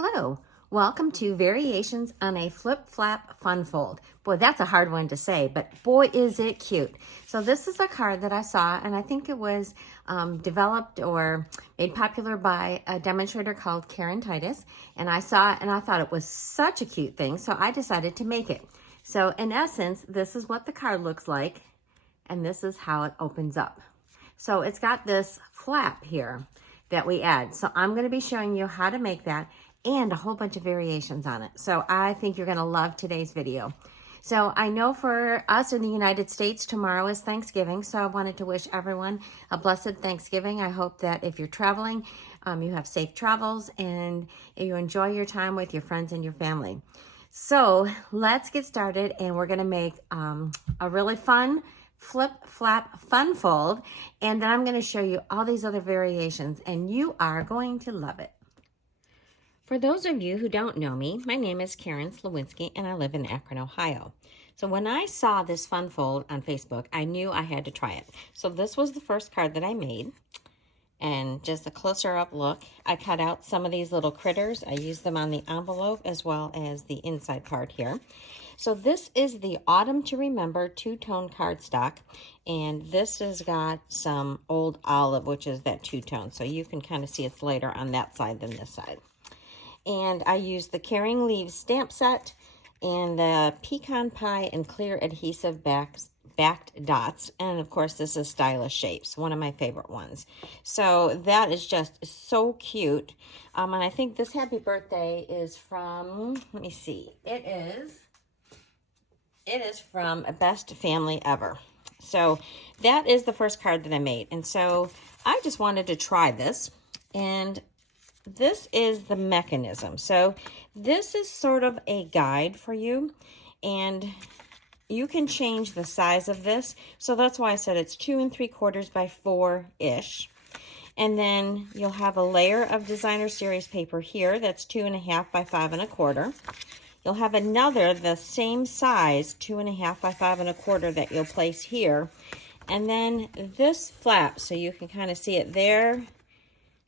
Hello, welcome to Variations on a Flip Flap Fun Fold. Boy, that's a hard one to say, but boy is it cute. So this is a card that I saw, and I think it was developed or made popular by a demonstrator called Karen Titus. And I saw it and I thought it was such a cute thing, so I decided to make it. So in essence, this is what the card looks like, and this is how it opens up. So it's got this flap here that we add. So I'm going to be showing you how to make that and a whole bunch of variations on it. So I think you're going to love today's video. So I know for us in the United States, tomorrow is Thanksgiving. So I wanted to wish everyone a blessed Thanksgiving. I hope that if you're traveling, you have safe travels and you enjoy your time with your friends and your family. So let's get started, and we're going to make a really fun flip flap fun fold, and then I'm going to show you all these other variations, and you are going to love it. For those of you who don't know me, my name is Karen Sliwinski, and I live in Akron, Ohio. So when I saw this fun fold on Facebook, I knew I had to try it. So this was the first card that I made, and just a closer up look. I cut out some of these little critters. I used them on the envelope as well as the inside part here. So this is the Autumn to Remember two-tone cardstock, and this has got some old olive, which is that two-tone. So you can kind of see it's lighter on that side than this side. And I used the Caring Leaves stamp set and the pecan pie and clear adhesive backed dots. And of course, this is Stylish Shapes, one of my favorite ones. So that is just so cute. And I think this happy birthday is from, let me see, it is from Best Family Ever. So that is the first card that I made. And so I just wanted to try this, and this is the mechanism. So this is sort of a guide for you, and you can change the size of this. So that's why I said it's 2 3/4 by 4-ish. And then you'll have a layer of designer series paper here that's 2 1/2 by 5 1/4. You'll have another the same size, 2 1/2 by 5 1/4, that you'll place here. And then this flap, so you can kind of see it there.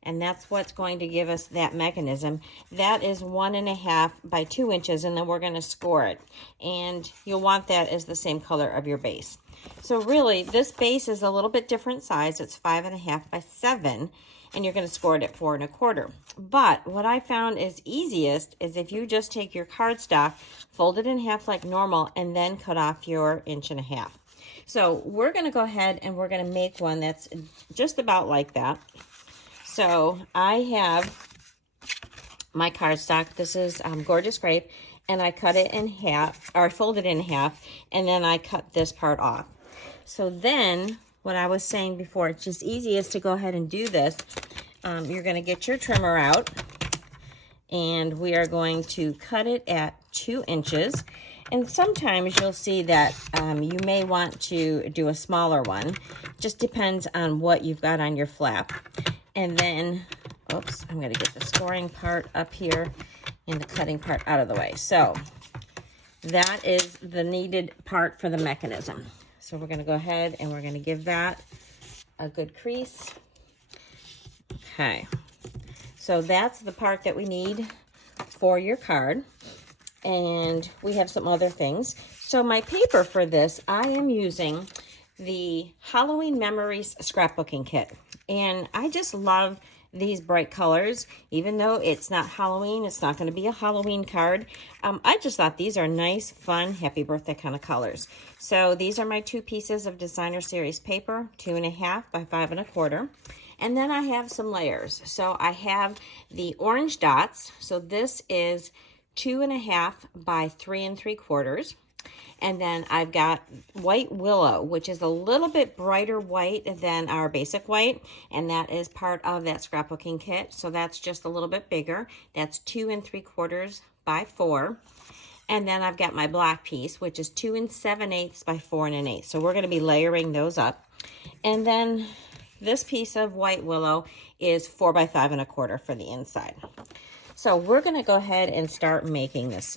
And that's what's going to give us that mechanism. That is 1 1/2 by 2 inches, and then we're going to score it. And you'll want that as the same color of your base. So really, this base is a little bit different size. It's 5 1/2 by 7, and you're going to score it at 4 1/4. But what I found is easiest is if you just take your cardstock, fold it in half like normal, and then cut off your 1 1/2 inches. So we're going to go ahead and we're going to make one that's just about like that. So I have my cardstock. This is Gorgeous Grape, and I cut it in half, or I folded it in half, and then I cut this part off. So then, what I was saying before, it's just easiest to go ahead and do this. You're going to get your trimmer out, and we are going to cut it at 2 inches. And sometimes you'll see that you may want to do a smaller one. Just depends on what you've got on your flap. And then, oops, I'm going to get the scoring part up here and the cutting part out of the way. So that is the needed part for the mechanism. So we're going to go ahead and we're going to give that a good crease. Okay, so that's the part that we need for your card. And we have some other things. So my paper for this, I am using the Halloween Memories scrapbooking kit. And I just love these bright colors. Even though it's not Halloween, it's not going to be a Halloween card. I just thought these are nice, fun, happy birthday kind of colors. So these are my 2 pieces of designer series paper, 2 1/2 by 5 1/4. And then I have some layers. So I have the orange dots. So this is 2 1/2 by 3 3/4. And then I've got White Willow, which is a little bit brighter white than our basic white. And that is part of that scrapbooking kit. So that's just a little bit bigger. That's 2 3/4 by 4. And then I've got my black piece, which is 2 7/8 by 4 1/8. So we're going to be layering those up. And then this piece of White Willow is 4 by 5 1/4 for the inside. So we're going to go ahead and start making this.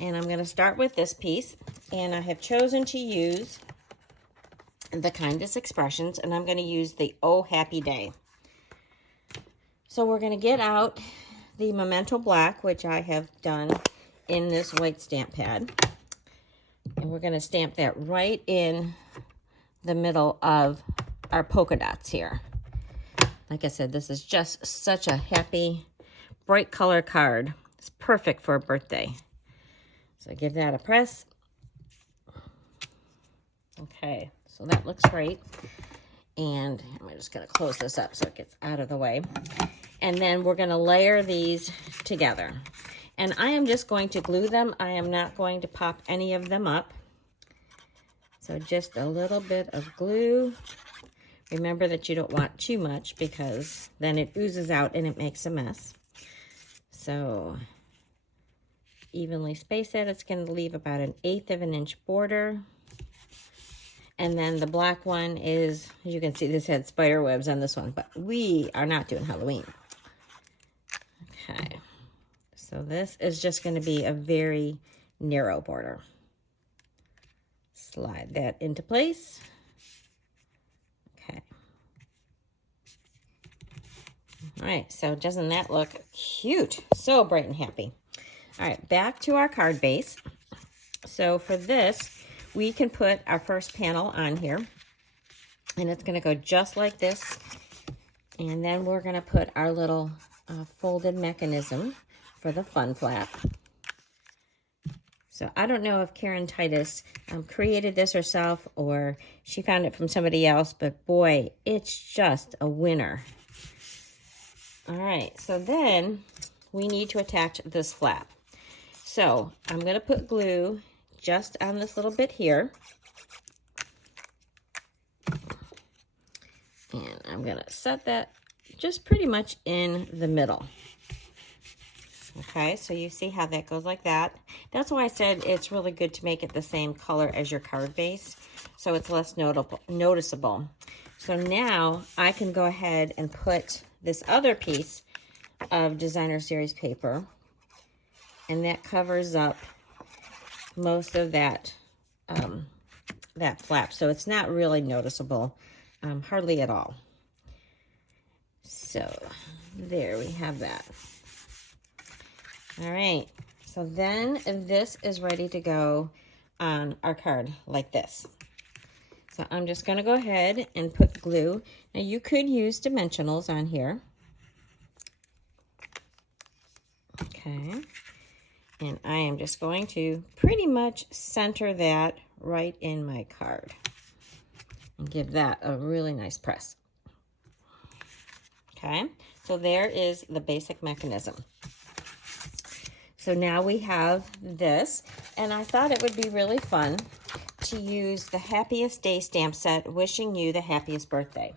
And I'm going to start with this piece, and I have chosen to use the Kindest Expressions, and I'm going to use the Oh Happy Day. So we're going to get out the Memento Black, which I have done in this white stamp pad. And we're going to stamp that right in the middle of our polka dots here. Like I said, this is just such a happy, bright color card. It's perfect for a birthday. So give that a press. Okay, so that looks great. And I'm just going to close this up so it gets out of the way. And then we're going to layer these together. And I am just going to glue them. I am not going to pop any of them up. So just a little bit of glue. Remember that you don't want too much because then it oozes out and it makes a mess. So evenly space it. It's going to leave about 1/8 of an inch border. And then the black one is, as you can see, this had spider webs on this one, but we are not doing Halloween. Okay, so this is just going to be a very narrow border. Slide that into place. Okay. All right, so doesn't that look cute? So bright and happy. All right, back to our card base. So for this, we can put our first panel on here, and it's going to go just like this. And then we're going to put our little folded mechanism for the fun flap. So I don't know if Karen Titus created this herself or she found it from somebody else, but boy, it's just a winner. All right, so then we need to attach this flap. So I'm going to put glue just on this little bit here. And I'm going to set that just pretty much in the middle. Okay, so you see how that goes like that. That's why I said it's really good to make it the same color as your card base, so it's less noticeable. So now I can go ahead and put this other piece of designer series paper, and that covers up most of that that flap, so it's not really noticeable, hardly at all. So there we have that. All right, so then this is ready to go on our card like this. So I'm just going to go ahead and put glue. Now you could use dimensionals on here. Okay, and I am just going to pretty much center that right in my card and give that a really nice press. Okay, so there is the basic mechanism. So now we have this, and I thought it would be really fun to use the Happiest Day stamp set, wishing you the happiest birthday.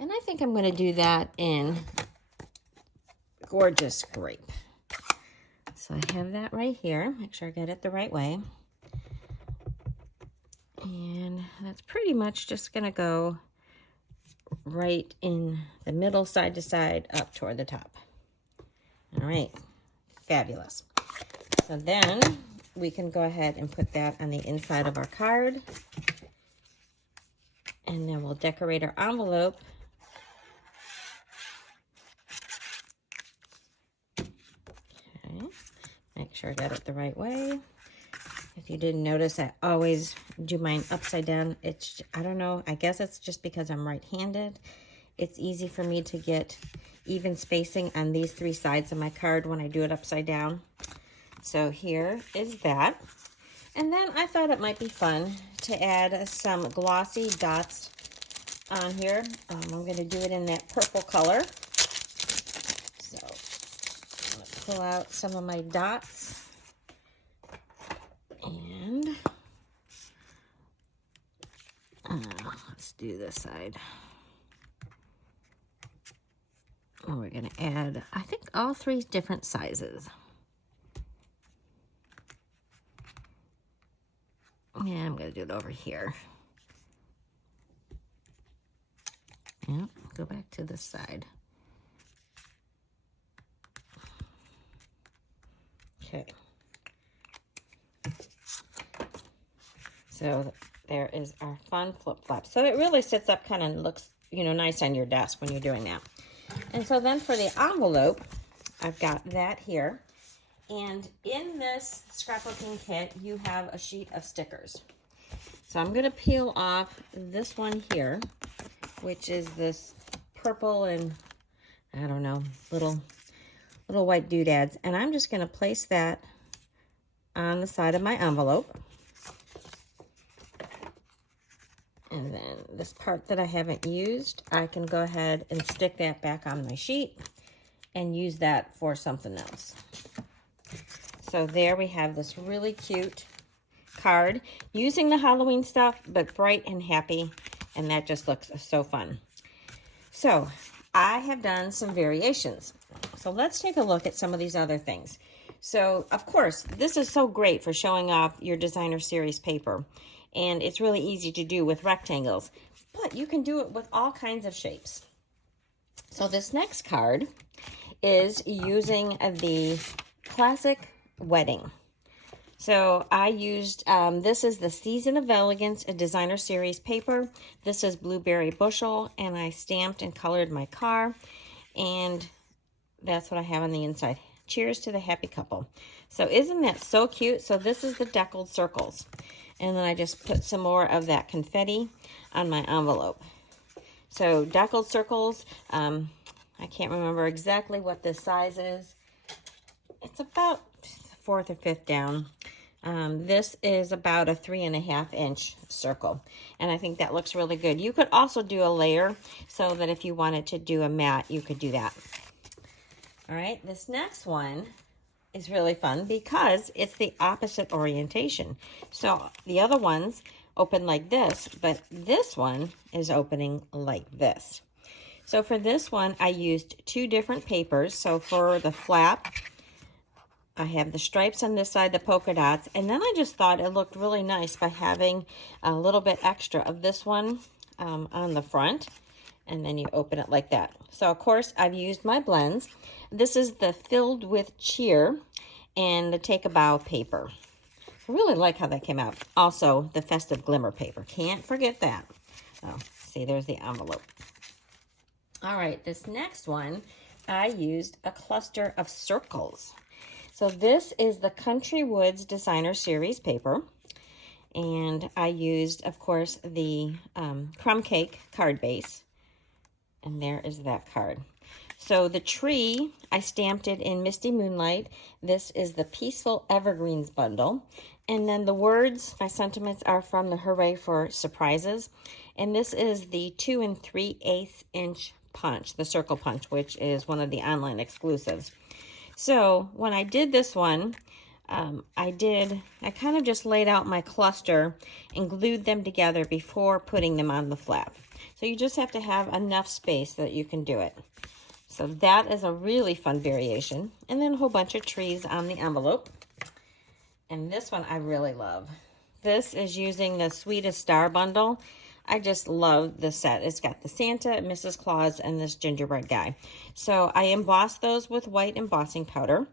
And I think I'm going to do that in Gorgeous Grape. So I have that right here. Make sure I get it the right way. And that's pretty much just going to go right in the middle, side to side, up toward the top. All right. Fabulous. So then we can go ahead and put that on the inside of our card. And then we'll decorate our envelope. Okay. Make sure I got it the right way. If you didn't notice, I always do mine upside down. It's, I don't know, I guess it's just because I'm right-handed. It's easy for me to get even spacing on these three sides of my card when I do it upside down. So here is that. And then I thought it might be fun to add some glossy dots on here. I'm going to do it in that purple color. So I'm going to pull out some of my dots. And let's do this side. And we're going to add, I think, all three different sizes. And I'm going to do it over here. Yep, go back to this side. Okay. So there is our fun flip-flop. So it really sits up kind of looks, you know, nice on your desk when you're doing that. And so then for the envelope, I've got that here. And in this scrapbooking kit, you have a sheet of stickers. So I'm going to peel off this one here, which is this purple and, I don't know, little white doodads. And I'm just going to place that on the side of my envelope. And then this part that I haven't used, I can go ahead and stick that back on my sheet and use that for something else. So there we have this really cute card using the Halloween stuff, but bright and happy, and that just looks so fun. So I have done some variations. So let's take a look at some of these other things. So of course, this is so great for showing off your designer series paper, and it's really easy to do with rectangles, but you can do it with all kinds of shapes. So this next card is using the classic wedding. So I used, this is the Season of Elegance, a designer series paper. This is Blueberry Bushel, and I stamped and colored my car, and that's what I have on the inside. Cheers to the happy couple. So isn't that so cute? So this is the deckled circles. And then I just put some more of that confetti on my envelope. So deckled circles, I can't remember exactly what this size is. It's about 4th or 5th down. This is about a 3.5 inch circle, and I think that looks really good. You could also do a layer so that if you wanted to do a mat, you could do that. All right, this next one is really fun because it's the opposite orientation. So the other ones open like this, but this one is opening like this. So for this one, I used 2 different papers. So for the flap, I have the stripes on this side, the polka dots, and then I just thought it looked really nice by having a little bit extra of this one on the front, and then you open it like that. So of course I've used my blends. This is the Filled with Cheer and the Take a Bow paper. I really like how that came out. Also the Festive Glimmer paper, can't forget that. Oh, see, there's the envelope. All right, this next one, I used a cluster of circles. So this is the Country Woods Designer Series paper, and I used, of course, the crumb cake card base, and there is that card. So the tree, I stamped it in Misty Moonlight. This is the Peaceful Evergreens bundle, and then the words, my sentiments are from the Hooray for Surprises, and this is the 2 3/8 inch punch, the circle punch, which is one of the online exclusives. So when I did this one, I kind of just laid out my cluster and glued them together before putting them on the flap. So you just have to have enough space that you can do it. So that is a really fun variation. And then a whole bunch of trees on the envelope. And this one I really love. This is using the Sweetest Star bundle. I just love the set. It's got the Santa, Mrs. Claus, and this gingerbread guy. So I embossed those with white embossing powder,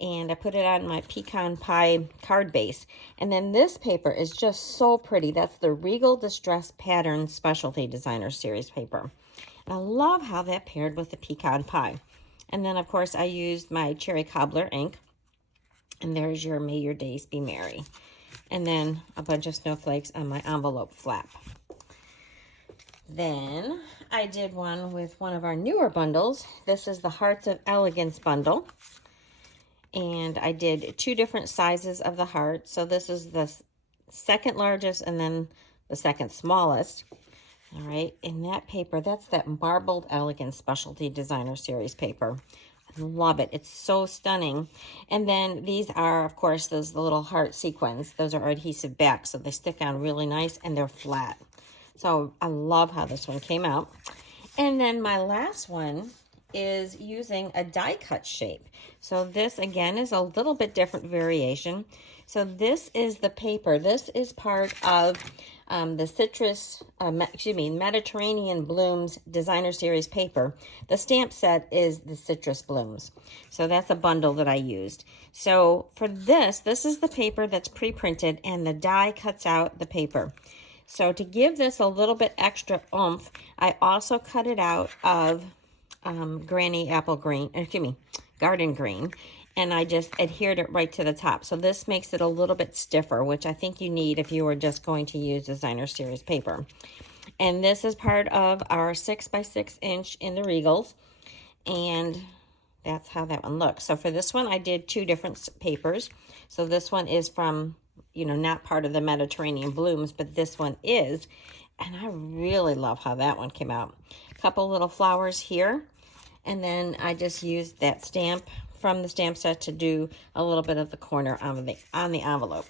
and I put it on my pecan pie card base. And then this paper is just so pretty. That's the Regal Distress Pattern Specialty Designer Series paper. And I love how that paired with the pecan pie. And then, of course, I used my Cherry Cobbler ink. And there's your May Your Days Be Merry. And then a bunch of snowflakes on my envelope flap. Then I did one with one of our newer bundles. This is the Hearts of Elegance bundle. And I did 2 different sizes of the heart. So this is the second largest and then the second smallest. All right, in that paper, that's that Marbled Elegance Specialty Designer Series paper. I love it. It's so stunning. And then these are, of course, the little heart sequins. Those are adhesive back, so they stick on really nice and they're flat. So I love how this one came out. And then my last one is using a die cut shape. So this again is a little bit different variation. So this is the paper. This is part of the Mediterranean Blooms Designer Series paper. The stamp set is the Citrus Blooms. So that's a bundle that I used. So for this is the paper that's pre-printed and the die cuts out the paper. So to give this a little bit extra oomph, I also cut it out of Granny garden green, and I just adhered it right to the top. So this makes it a little bit stiffer, which I think you need if you were just going to use designer series paper. And this is part of our 6 by 6 inch in the Regals, and that's how that one looks. So for this one, I did 2 different papers. So this one is from, you know, not part of the Mediterranean Blooms, but this one is. And I really love how that one came out. A couple little flowers here. And then I just used that stamp from the stamp set to do a little bit of the corner on the envelope.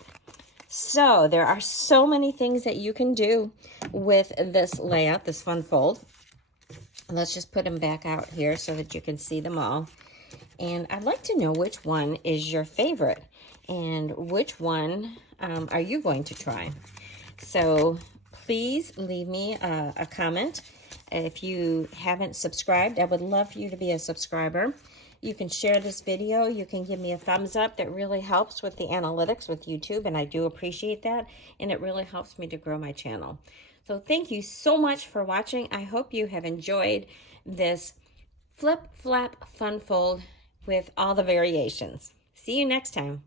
So there are so many things that you can do with this layout, this fun fold. Let's just put them back out here so that you can see them all. And I'd like to know which one is your favorite and which one are you going to try. So please leave me a comment. If you haven't subscribed, I would love for you to be a subscriber. You can share this video. You can give me a thumbs up. That really helps with the analytics with YouTube, and I do appreciate that. And it really helps me to grow my channel. So thank you so much for watching. I hope you have enjoyed this flip flap fun fold with all the variations. See you next time.